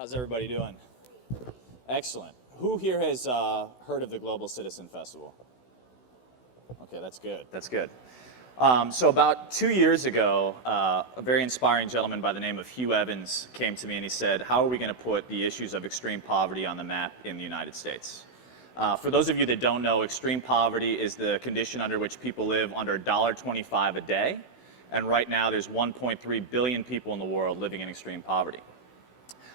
How's everybody doing? Excellent. Who here has heard of the Global Citizen Festival? Okay, that's good. That's good. So about 2 years ago, a very inspiring gentleman by the name of Hugh Evans came to me and he said, how are we going to put the issues of extreme poverty on the map in the United States? For those of you that don't know, extreme poverty is the condition under which people live under $1.25 a day. And right now there's 1.3 billion people in the world living in extreme poverty.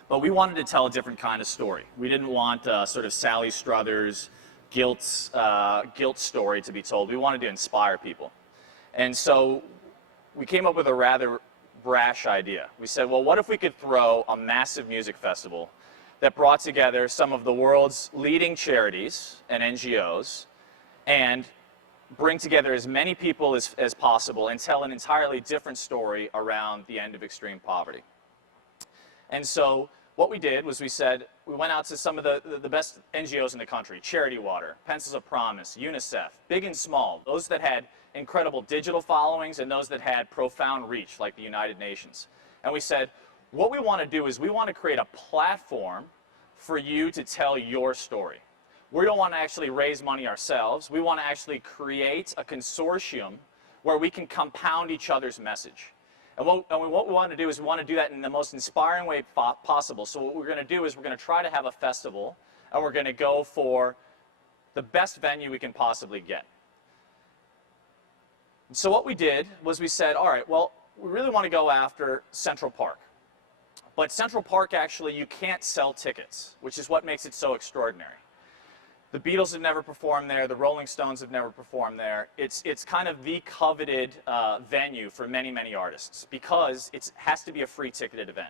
But we wanted to tell a different kind of story. We didn't want sort of Sally Struthers guilt story to be told. We wanted to inspire people. And so we came up with a rather brash idea. We said, well, what if we could throw a massive music festival that brought together some of the world's leading charities and NGOs and bring together as many people as possible and tell an entirely different story around the end of extreme poverty. And so what we did was we said, we went out to some of the best NGOs in the country, Charity Water, Pencils of Promise, UNICEF, big and small, those that had incredible digital followings and those that had profound reach, like the United Nations. And we said, what we want to do is we want to create a platform for you to tell your story. We don't want to actually raise money ourselves. We want to actually create a consortium where we can compound each other's message. And what we want to do is we want to do that in the most inspiring way possible. So what we're going to do is we're going to try to have a festival, and we're going to go for the best venue we can possibly get. And so what we did was we said, all right, well, we really want to go after Central Park. But Central Park, actually, you can't sell tickets, which is what makes it so extraordinary. The Beatles have never performed there. The Rolling Stones have never performed there. It's kind of the coveted venue for many, many artists because it has to be a free ticketed event.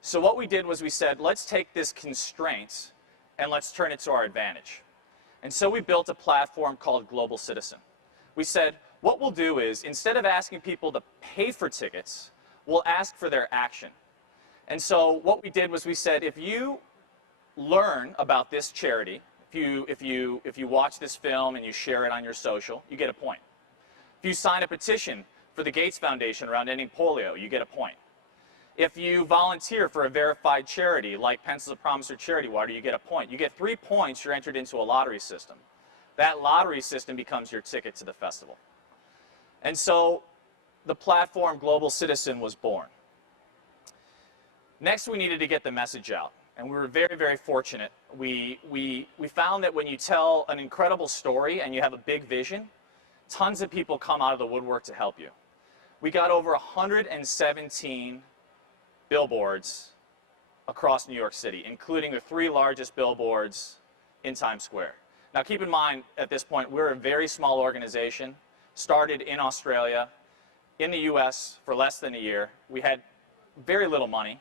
So what we did was we said, let's take this constraint and let's turn it to our advantage. And so we built a platform called Global Citizen. We said, what we'll do is, instead of asking people to pay for tickets, we'll ask for their action. And so what we did was we said, if you learn about this charity, if you watch this film and you share it on your social, you get a point. If you sign a petition for the Gates Foundation around ending polio, you get a point. If you volunteer for a verified charity like Pencils of Promise or Charity Water, you get a point. You get 3 points, you're entered into a lottery system. That lottery system becomes your ticket to the festival. And so the platform Global Citizen was born. Next, we needed to get the message out. And we were very, very fortunate. We found that when you tell an incredible story and you have a big vision, tons of people come out of the woodwork to help you. We got over 117 billboards across New York City, including the 3 largest billboards in Times Square. Now keep in mind, at this point, we're a very small organization, started in Australia, in the US for less than a year. We had very little money.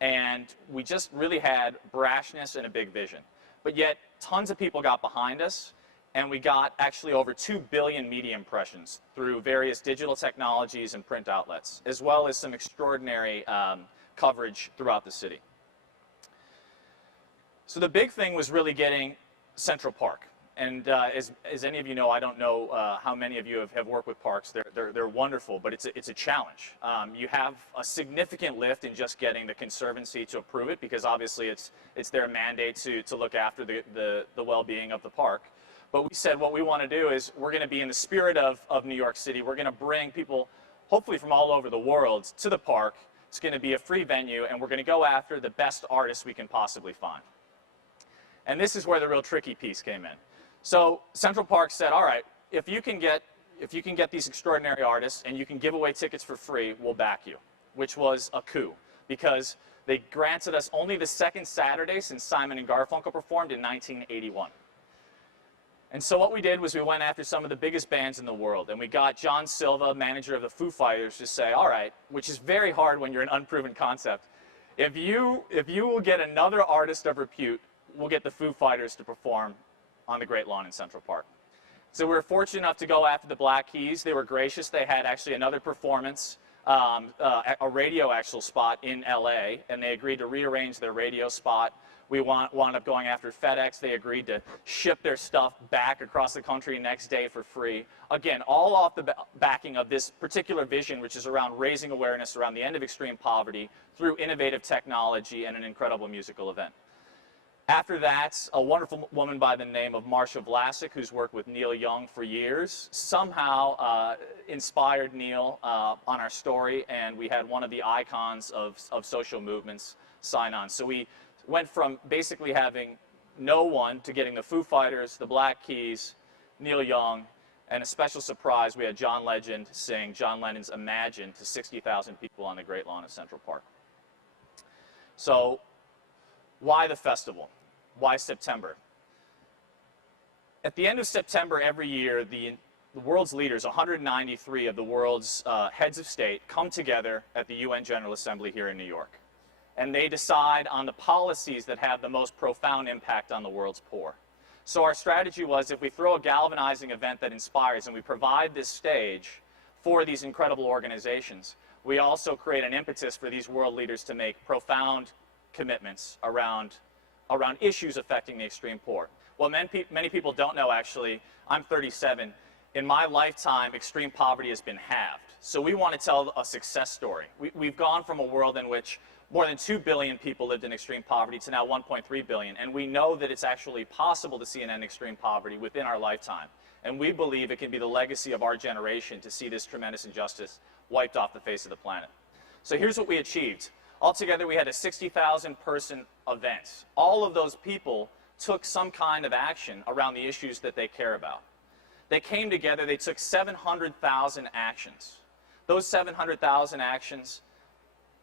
And we just really had brashness and a big vision. But yet, tons of people got behind us, and we got actually over 2 billion media impressions through various digital technologies and print outlets, as well as some extraordinary coverage throughout the city. So the big thing was really getting Central Park. And as any of you know, I don't know how many of you have worked with parks. They're wonderful, but it's a challenge. You have a significant lift in just getting the Conservancy to approve it, because obviously it's their mandate to look after the well-being of the park. But we said what we want to do is we're going to be in the spirit of New York City. We're going to bring people, hopefully from all over the world, to the park. It's going to be a free venue, and we're going to go after the best artists we can possibly find. And this is where the real tricky piece came in. So Central Park said, all right, if you can get these extraordinary artists and you can give away tickets for free, we'll back you, which was a coup, because they granted us only the second Saturday since Simon and Garfunkel performed in 1981. And so what we did was we went after some of the biggest bands in the world, and we got John Silva, manager of the Foo Fighters, to say, all right, which is very hard when you're an unproven concept, if you will get another artist of repute, we'll get the Foo Fighters to perform on the Great Lawn in Central Park. So we were fortunate enough to go after the Black Keys. They were gracious. They had actually another performance a radio actual spot in LA, and they agreed to rearrange their radio spot. We wound up going after FedEx. They agreed to ship their stuff back across the country next day for free. Again, all off the backing of this particular vision, which is around raising awareness around the end of extreme poverty through innovative technology and an incredible musical event. After that, a wonderful woman by the name of Marsha Vlasic, who's worked with Neil Young for years, somehow inspired Neil on our story, and we had one of the icons of social movements sign on. So we went from basically having no one to getting the Foo Fighters, the Black Keys, Neil Young, and a special surprise, we had John Legend sing John Lennon's Imagine to 60,000 people on the Great Lawn of Central Park. So why the festival? Why September? At the end of September every year, the world's leaders, 193 of the world's heads of state, come together at the UN General Assembly here in New York. And they decide on the policies that have the most profound impact on the world's poor. So our strategy was, if we throw a galvanizing event that inspires and we provide this stage for these incredible organizations, we also create an impetus for these world leaders to make profound commitments around issues affecting the extreme poor. Well, many people don't know, actually, I'm 37. In my lifetime, extreme poverty has been halved. So we want to tell a success story. We've gone from a world in which more than 2 billion people lived in extreme poverty to now 1.3 billion. And we know that it's actually possible to see an end to extreme poverty within our lifetime. And we believe it can be the legacy of our generation to see this tremendous injustice wiped off the face of the planet. So here's what we achieved. Altogether, we had a 60,000 person event. All of those people took some kind of action around the issues that they care about. They came together, they took 700,000 actions. Those 700,000 actions,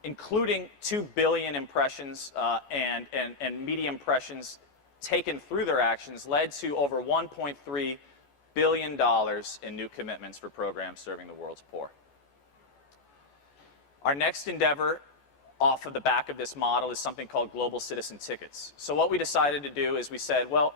including 2 billion impressions and media impressions taken through their actions, led to over $1.3 billion in new commitments for programs serving the world's poor. Our next endeavor off of the back of this model is something called Global Citizen Tickets. So what we decided to do is we said, well,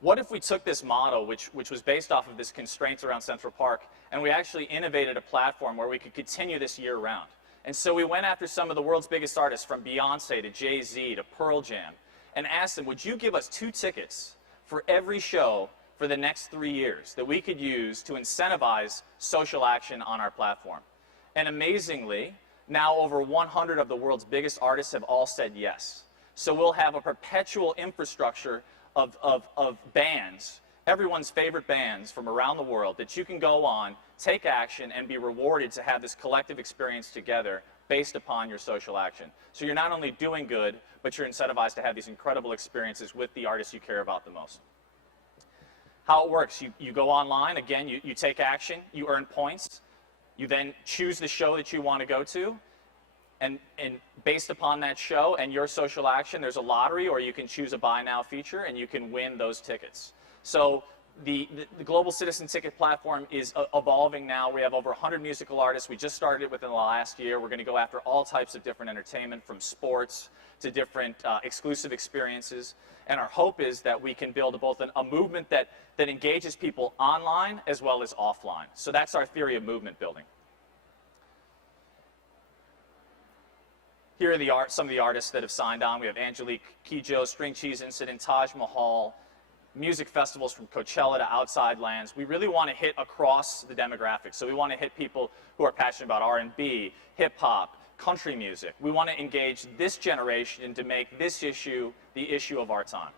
what if we took this model, which was based off of this constraints around Central Park, and we actually innovated a platform where we could continue this year-round? And so we went after some of the world's biggest artists, from Beyonce to Jay-Z to Pearl Jam, and asked them, would you give us 2 tickets for every show for the next 3 years that we could use to incentivize social action on our platform? And amazingly, now over 100 of the world's biggest artists have all said yes. So we'll have a perpetual infrastructure of bands, everyone's favorite bands from around the world, that you can go on, take action, and be rewarded to have this collective experience together based upon your social action. So you're not only doing good, but you're incentivized to have these incredible experiences with the artists you care about the most. How it works, you go online, again, you take action, you earn points. You then choose the show that you want to go to, and based upon that show and your social action, there's a lottery, or you can choose a buy now feature, and you can win those tickets. So the Global Citizen Ticket platform is evolving now. We have over 100 musical artists. We just started it within the last year. We're going to go after all types of different entertainment, from sports to different exclusive experiences. And our hope is that we can build both a movement that engages people online as well as offline. So that's our theory of movement building. Here are some of the artists that have signed on. We have Angelique Kidjo, String Cheese Incident, Taj Mahal, music festivals from Coachella to Outside Lands. We really want to hit across the demographics. So we want to hit people who are passionate about R&B, hip-hop, country music. We want to engage this generation to make this issue the issue of our time.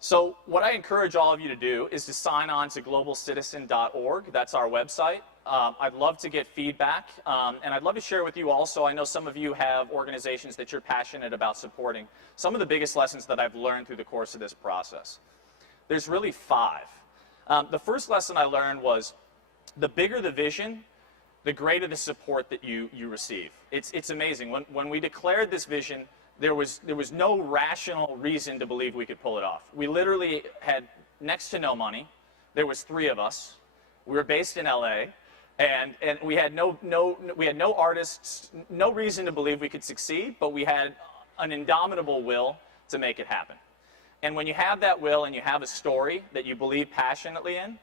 So what I encourage all of you to do is to sign on to globalcitizen.org. That's our website. I'd love to get feedback, and I'd love to share with you also, I know some of you have organizations that you're passionate about supporting. Some of the biggest lessons that I've learned through the course of this process. There's really 5. The first lesson I learned was, the bigger the vision, the greater the support that you receive. It's amazing. When we declared this vision, there was no rational reason to believe we could pull it off. We literally had next to no money. There was 3 of us. We were based in LA. And we had no artists, no reason to believe we could succeed, but we had an indomitable will to make it happen. And when you have that will and you have a story that you believe passionately in,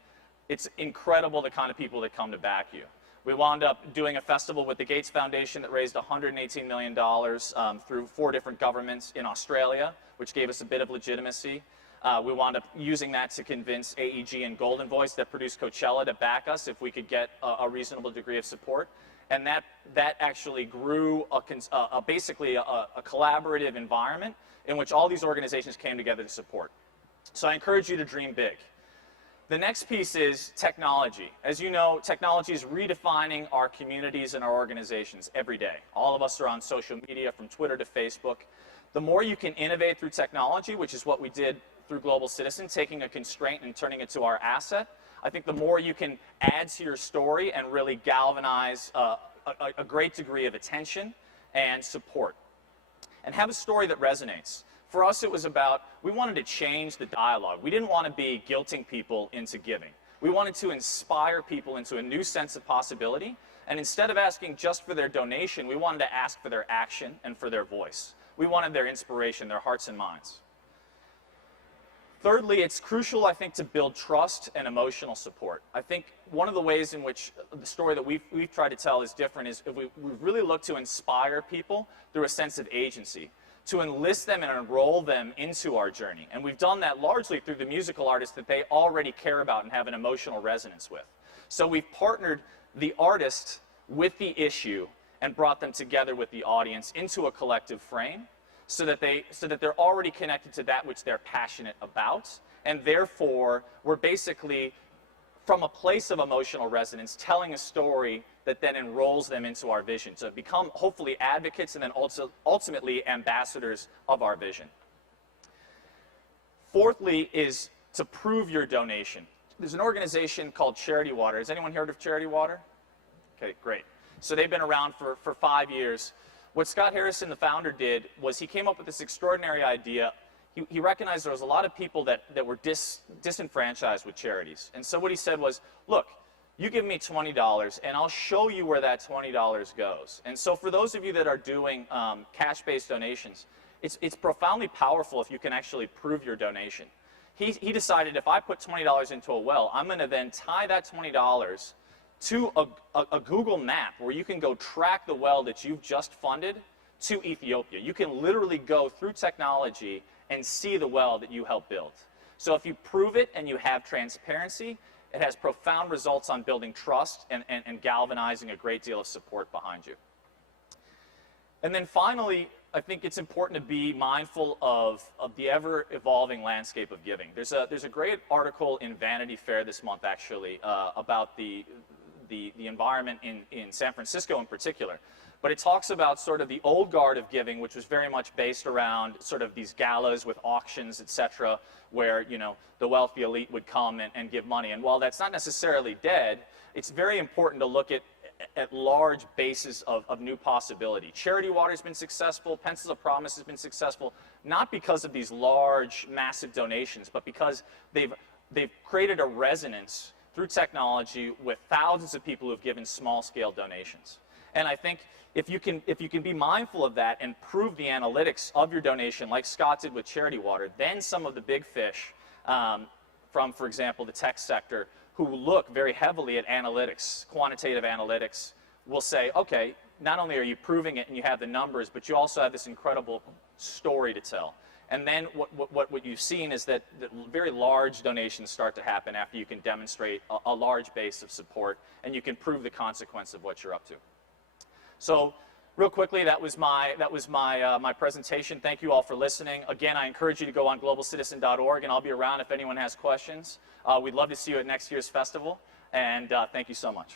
it's incredible the kind of people that come to back you. We wound up doing a festival with the Gates Foundation that raised $118 million through 4 different governments in Australia, which gave us a bit of legitimacy. We wound up using that to convince AEG and Golden Voice that produced Coachella to back us if we could get a reasonable degree of support. And that actually grew basically a collaborative environment in which all these organizations came together to support. So I encourage you to dream big. The next piece is technology. As you know, technology is redefining our communities and our organizations every day. All of us are on social media, from Twitter to Facebook. The more you can innovate through technology, which is what we did through Global Citizen, taking a constraint and turning it to our asset, I think the more you can add to your story and really galvanize a great degree of attention and support. And have a story that resonates. For us, it was about, we wanted to change the dialogue. We didn't want to be guilting people into giving. We wanted to inspire people into a new sense of possibility. And instead of asking just for their donation, we wanted to ask for their action and for their voice. We wanted their inspiration, their hearts and minds. Thirdly, it's crucial, I think, to build trust and emotional support. I think one of the ways in which the story that we've tried to tell is different is if we really look to inspire people through a sense of agency, to enlist them and enroll them into our journey. And we've done that largely through the musical artists that they already care about and have an emotional resonance with. So we've partnered the artist with the issue and brought them together with the audience into a collective frame so that they're already connected to that which they're passionate about. And therefore, we're basically, from a place of emotional resonance, telling a story that then enrolls them into our vision, to become hopefully advocates and then also ultimately ambassadors of our vision. Fourthly is to prove your donation. There's an organization called Charity Water. Has anyone heard of Charity Water? Okay, great. So they've been around for 5 years. What Scott Harrison, the founder, did was he came up with this extraordinary idea. He recognized there was a lot of people that were disenfranchised with charities. And so what he said was, look, you give me $20 and I'll show you where that $20 goes. And so for those of you that are doing cash-based donations, it's profoundly powerful if you can actually prove your donation. He decided if I put $20 into a well, I'm going to then tie that $20 to a Google map where you can go track the well that you've just funded to Ethiopia. You can literally go through technology and see the well that you helped build. So if you prove it and you have transparency, it has profound results on building trust and galvanizing a great deal of support behind you. And then finally, I think it's important to be mindful of the ever-evolving landscape of giving. There's a great article in Vanity Fair this month, actually, about the environment in San Francisco in particular. But it talks about sort of the old guard of giving, which was very much based around sort of these galas with auctions, et cetera, where, you know, the wealthy elite would come and give money. And while that's not necessarily dead, it's very important to look at large bases of new possibility. Charity Water's been successful, Pencils of Promise has been successful, not because of these large, massive donations, but because they've created a resonance through technology with thousands of people who've given small-scale donations. And I think if you can be mindful of that and prove the analytics of your donation, like Scott did with Charity Water, then some of the big fish from, for example, the tech sector, who look very heavily at analytics, quantitative analytics, will say, okay, not only are you proving it and you have the numbers, but you also have this incredible story to tell. And then what you've seen is that very large donations start to happen after you can demonstrate a large base of support and you can prove the consequence of what you're up to. So real quickly, that was my presentation. Thank you all for listening. Again, I encourage you to go on globalcitizen.org, and I'll be around if anyone has questions. We'd love to see you at next year's festival, and thank you so much.